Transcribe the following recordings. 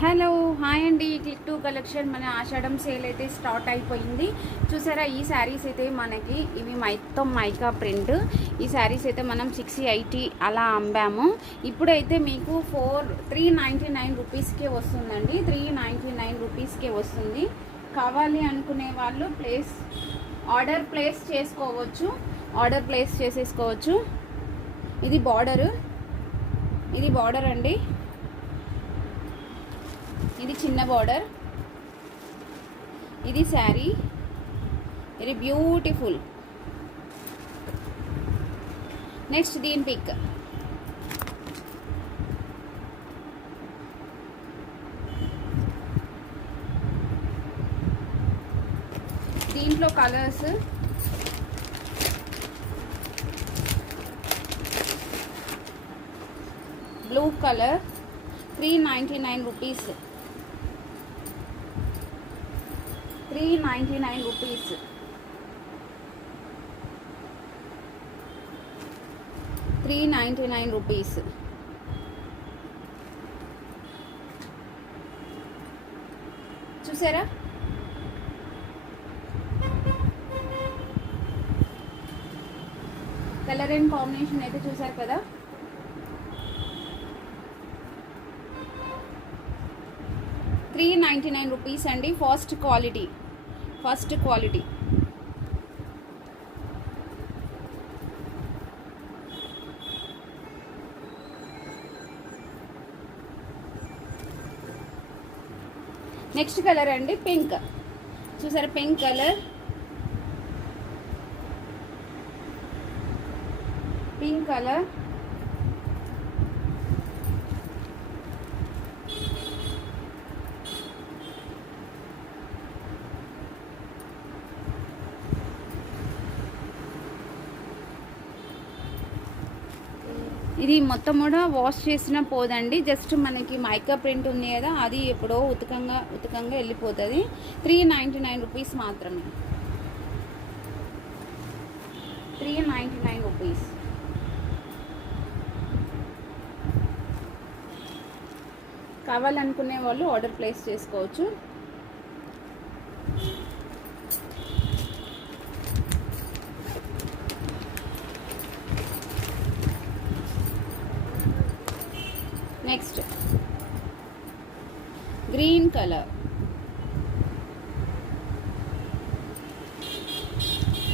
Hello hi అండి. Click to collection మన Ashadham sale అయితే స్టార్ట్ అయిపోయింది. చూసారా ఈ శారీస్ అయితే మనకి ఇవి మొత్తం మైకా ప్రింట్. ఈ శారీస్ అయితే మనం సిక్స్ ఎయిటీ అలా అమ్మాము. ఇప్పుడైతే మీకు ఫోర్ త్రీ నైంటీ నైన్ రూపీస్కే వస్తుందండి. త్రీ నైంటీ నైన్ రూపీస్కే వస్తుంది. కావాలి అనుకునే వాళ్ళు ప్లేస్ ఆర్డర్ ప్లేస్ చేసుకోవచ్చు. ఆర్డర్ ప్లేస్ చేసేసుకోవచ్చు. ఇది బార్డరు ఇది బార్డర్ అండి. ఇది చిన్న బార్డర్. ఇది శారీ. వెరీ బ్యూటిఫుల్ నెక్స్ట్ దీని పిక్ దీంట్లో colours blue colour three ninety nine rupees three ninety nine rupees three ninety nine rupees చూసారా? కలర్ అండ్ కాంబినేషన్ అయితే చూసారు కదా? త్రీ నైంటీ నైన్ రూపీస్ అండి. First quality first quality next colour అండి pink చూసారా pink colour pink colour ఇది మొత్తం కూడా వాష్ చేసిన పోదండి. జస్ట్ మనకి మైకా ప్రింట్ ఉంది కదా అది ఎప్పుడో ఉతకంగా ఉతకంగా వెళ్ళిపోతుంది. త్రీ నైంటీ నైన్ రూపీస్ మాత్రమే. Three ninety nine rupees. కావాలనుకునే వాళ్ళు ఆర్డర్ ప్లేస్ చేసుకోవచ్చు. Next green colour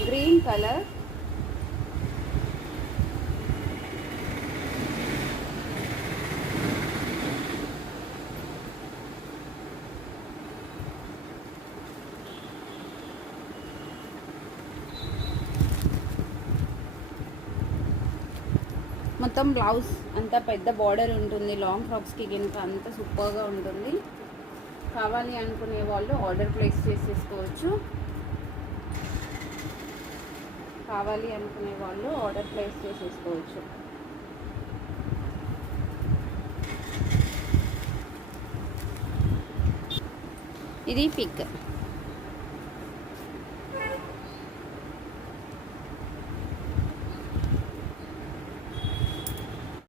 green colour మొత్తం బ్లౌజ్ అంతా పెద్ద బార్డర్ ఉంటుంది. లాంగ్ ఫ్రాక్స్కి కనుక అంత సూపర్గా ఉంటుంది. కావాలి అనుకునే వాళ్ళు ఆర్డర్ ప్లేస్ చేసేసుకోవచ్చు. కావాలి అనుకునే వాళ్ళు ఆర్డర్ ప్లేస్ చేసేసుకోవచ్చు. ఇది పిక్.